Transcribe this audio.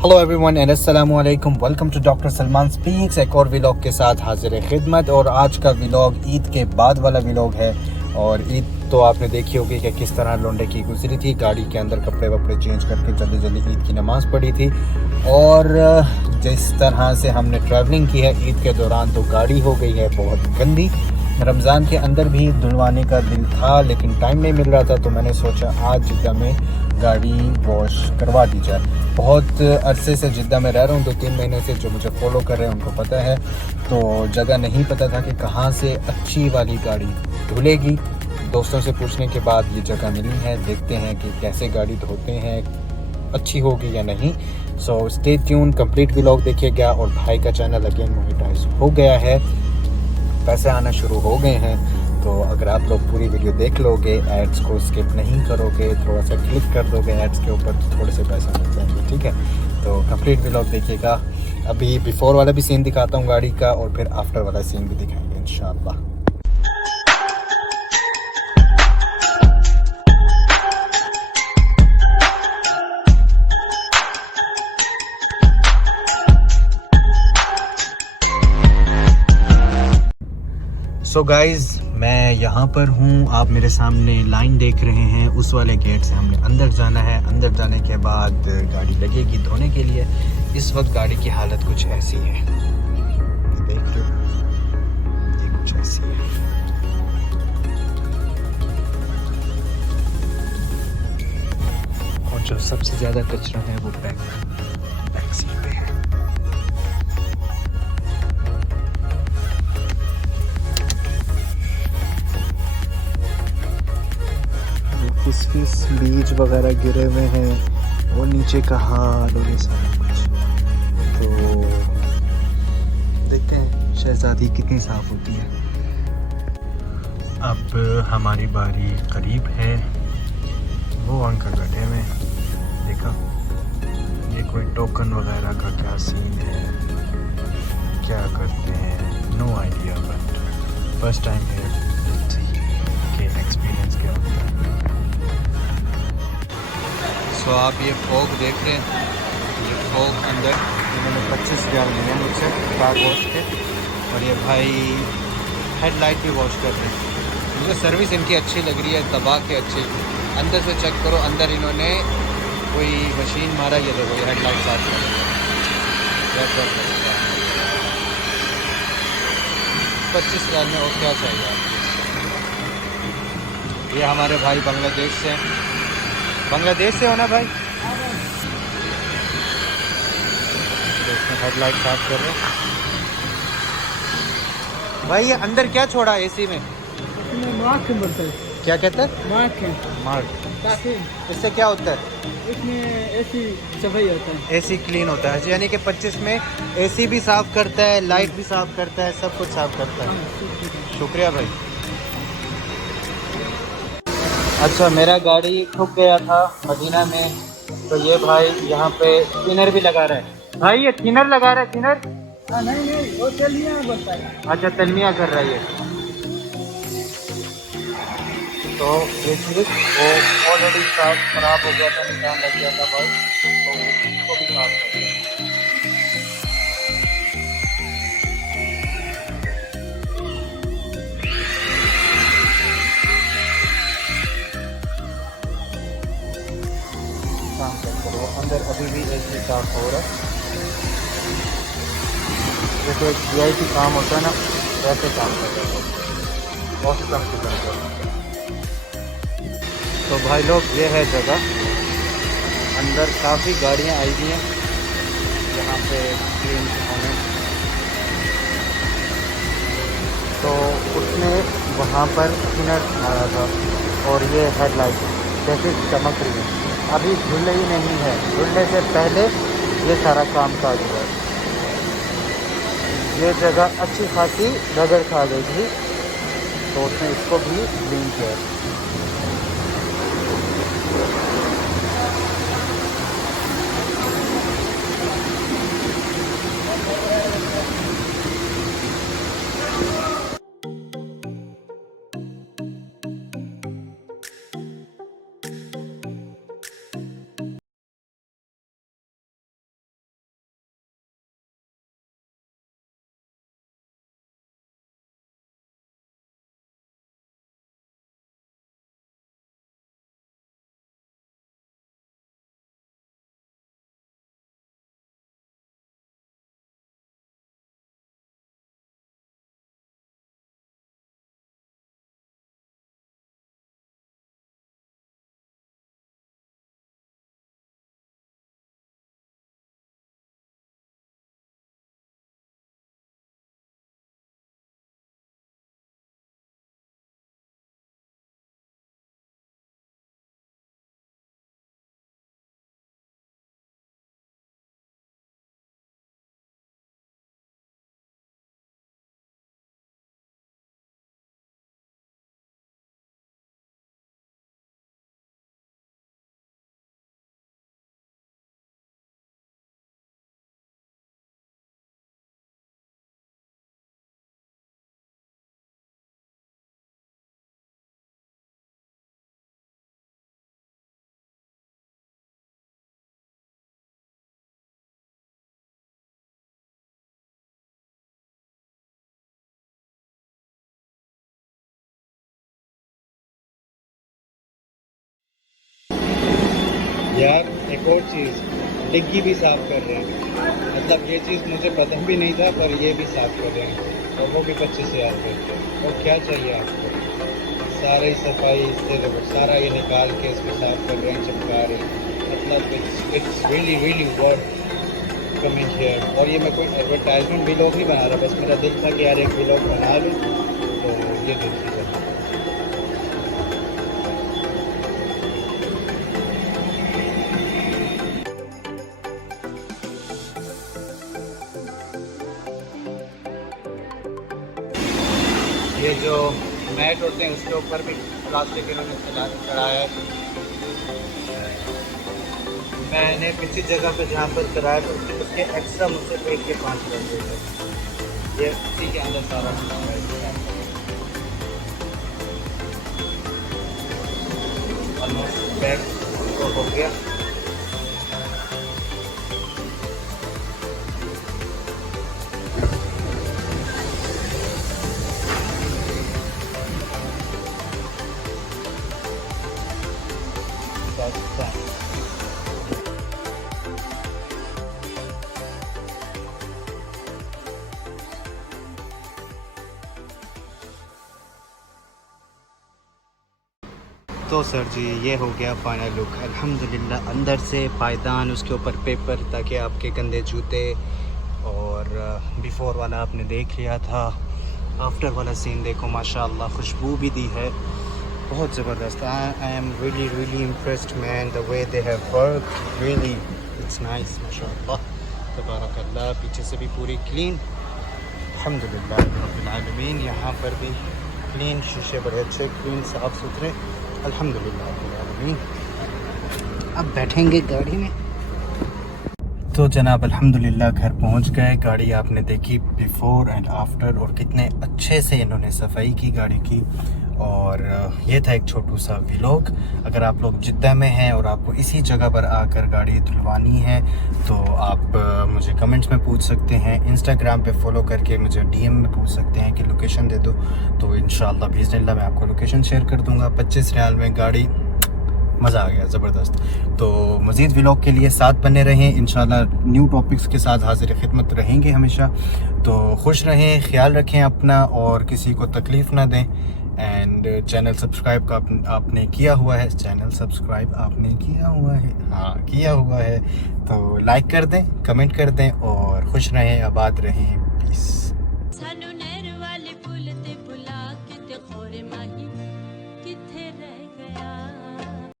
Hello everyone and अस्सलाम वालेकुम। Welcome to doctor Salman speaks. एक और व्लॉग के साथ हाजिर है खिदमत। और आज का व्लॉग ईद के बाद वाला व्लॉग है। और ईद तो आपने देखी होगी कि किस तरह लौंडे की गुजरी थी। गाड़ी के अंदर कपड़े वपड़े चेंज करके जल्दी जल्दी ईद की नमाज़ पढ़ी थी। और जिस तरह से हमने ट्रैवलिंग की है ईद के दौरान, तो गाड़ी हो गई है बहुत गंदी। रमज़ान के अंदर भी धुलवाने का दिल था लेकिन टाइम नहीं मिल रहा था, तो मैंने सोचा आज जिद्दा में गाड़ी वॉश करवा दी जाए। बहुत अरसे से जिद्दा में रह रहा हूँ, 2-3 महीने से। जो मुझे फॉलो कर रहे हैं उनको पता है। तो जगह नहीं पता था कि कहाँ से अच्छी वाली गाड़ी धुलेगी। दोस्तों से पूछने के बाद ये जगह मिली है। देखते हैं कि कैसे गाड़ी धोते हैं, अच्छी होगी या नहीं। So stay tune, complete vlog देखिएगा। और भाई का चैनल अगेन मोनेटाइज हो गया है, पैसे आना शुरू हो गए हैं। तो अगर आप लोग पूरी वीडियो देख लोगे, एड्स को स्किप नहीं करोगे, थोड़ा सा क्लिक कर दोगे एड्स के ऊपर, तो थोड़े से पैसे मिल जाएंगे, ठीक है। तो कंप्लीट व्लॉग देखिएगा। अभी बिफोर वाला भी सीन दिखाता हूँ गाड़ी का, और फिर आफ्टर वाला सीन भी दिखाएंगे इंशाल्लाह। सो गाइज़, मैं यहाँ पर हूँ। आप मेरे सामने लाइन देख रहे हैं। उस वाले गेट से हमने अंदर जाना है। अंदर जाने के बाद गाड़ी लगेगी धोने के लिए। इस वक्त गाड़ी की हालत कुछ ऐसी है, ये देख रहे हो, ये कुछ ऐसी है। और जो सबसे ज़्यादा कचरा है वो बैक सीट पे है। किस बीज वगैरह गिरे हुए हैं, वो नीचे का हाल और ये सारा कुछ। तो देखते हैं शहजादी कितनी साफ होती है। अब हमारी बारी करीब है। वो अंकल बैठे हुए हैं, देखा। ये कोई टोकन वगैरह का क्या सीन है, क्या करते हैं, no idea. But first time है कि एक्सपीरियंस क्या होता है। सो आप ये फॉग देख रहे हैं, ये फॉग अंदर इन्होंने 25 रियाल लिए मुझसे कार वॉश के। और ये भाई हेडलाइट भी वॉश कर रहे हैं। मुझे सर्विस इनकी अच्छी लग रही है, दबा के अच्छी। अंदर से चेक करो, अंदर इन्होंने कोई मशीन मारा। ये देखो, ये हेडलाइट साफ कर रही है। 25 रियाल में और क्या चाहिए आपको। ये हमारे भाई बांग्लादेश से हैं। बांग्लादेश से हो ना भाई? हेडलाइट साफ कर रहे हैं भाई। ये अंदर क्या छोड़ा एसी में? इसमें मार्क बनता है। क्या कहते हैं? मार्क है। मार्क। ताकि इससे क्या होता है? इसमें एसी सफाई होता है। एसी क्लीन होता है, यानी कि 25 में एसी भी साफ करता है, लाइट भी साफ करता है, सब कुछ साफ करता हाँ, है। ठीक है। शुक्रिया भाई। अच्छा, मेरा गाड़ी ठुक गया था मदीना में, तो ये भाई यहाँ पे थिनर भी लगा रहा है। भाई ये थिनर लगा रहा है, थिनर। हाँ, नहीं वो चलिए बनता है। अच्छा, तलमिया कर रहा है ये। तो ये चीज़ वो ऑलरेडी खराब हो गया था, निशान लग गया था भाई, तो उसको भी साफ कर दिया। काम चेक करो, अंदर अभी भी एसी साफ हो रहा है। जैसे एक वीआईपी काम होता है ना, वैसे काम कर रहे हो, बहुत कम से कम करो। तो भाई लोग, ये है जगह। अंदर काफ़ी गाड़ियाँ आई हुई हैं यहाँ पे क्लीन होने। तो उसने वहाँ पर थिनर मारा था, और ये हेडलाइट जैसे चमक रही है। अभी धुल ही नहीं है, धुलने से पहले ये सारा काम काज हुआ है। ये जगह अच्छी खासी रगड़ खा गई थी, तो उसने इसको भी क्लीन किया। यार एक और चीज़, डिग्गी भी साफ़ कर रहे हैं। मतलब ये चीज़ मुझे पता भी नहीं था, पर ये भी साफ़ कर रहे हैं और वो भी 25,000 रुपये। और क्या चाहिए आपको, सारी सफाई इससे देखो, सारा ये निकाल के इसको साफ़ कर रहे हैं, चिपका रहे हैं। मतलब it's really worth coming here. और ये मैं कोई एडवर्टाइजमेंट व्लॉग नहीं बना रहा, बस मेरा दिल था कि यार एक व्लॉग बना लूँ, तो ये दिल की बात। ये जो मैट होते हैं उसके ऊपर भी प्लास्टिक इन्होंने चढ़ाया है। मैंने किसी जगह पे जहाँ पर कराया तो उसके एक्स्ट्रा मुझसे पे के 5,000 रुपये। ये उसी के अंदर सारा ऑलमोस्ट बैग तो हो गया। तो सर जी ये हो गया फाइनल लुक अल्हम्दुलिल्लाह। अंदर से पायदान, उसके ऊपर पेपर ताकि आपके गंदे जूते, और बिफ़ोर वाला आपने देख लिया था। आफ्टर वाला सीन देखो, माशाल्लाह खुशबू भी दी है, बहुत ज़बरदस्त। I am really impressed man, the way they have work, really it's nice माशाल्लाह तबारकल्लाह। पीछे से भी पूरी क्लीन अल्हम्दुलिल्लाह रब्बिल आलमीन। यहाँ पर भी क्लीन, शीशे बड़े अच्छे क्लीन साफ़ सुथरे अल्हम्दुलिल्लाह रब्बिल आलमीन। अब बैठेंगे गाड़ी में। तो जनाब अल्हम्दुलिल्लाह घर पहुंच गए। गाड़ी आपने देखी बिफ़ोर एंड आफ्टर, और कितने अच्छे से इन्होंने सफाई की गाड़ी की। और ये था एक छोटू सा व्लॉग। अगर आप लोग जिद्दा में हैं और आपको इसी जगह पर आकर गाड़ी धुलवानी है तो आप मुझे कमेंट्स में पूछ सकते हैं। इंस्टाग्राम पे फॉलो करके मुझे डीएम में पूछ सकते हैं कि लोकेशन दे दो, तो इंशाल्लाह बिस्मिल्लाह मैं आपको लोकेशन शेयर कर दूंगा। 25 रियाल में गाड़ी, मज़ा आ गया ज़बरदस्त। तो मज़ीद व्लॉग के लिए साथ बने रहें, इंशाल्लाह न्यू टॉपिक्स के साथ हाजिर खिदमत रहेंगे हमेशा। तो खुश रहें, ख्याल रखें अपना और किसी को तकलीफ़ ना दें। एंड चैनल सब्सक्राइब का आपने किया हुआ है, चैनल सब्सक्राइब आपने किया हुआ है, हाँ किया हुआ है, तो लाइक कर दें, कमेंट कर दें और खुश रहें, आबाद रहें। पीस।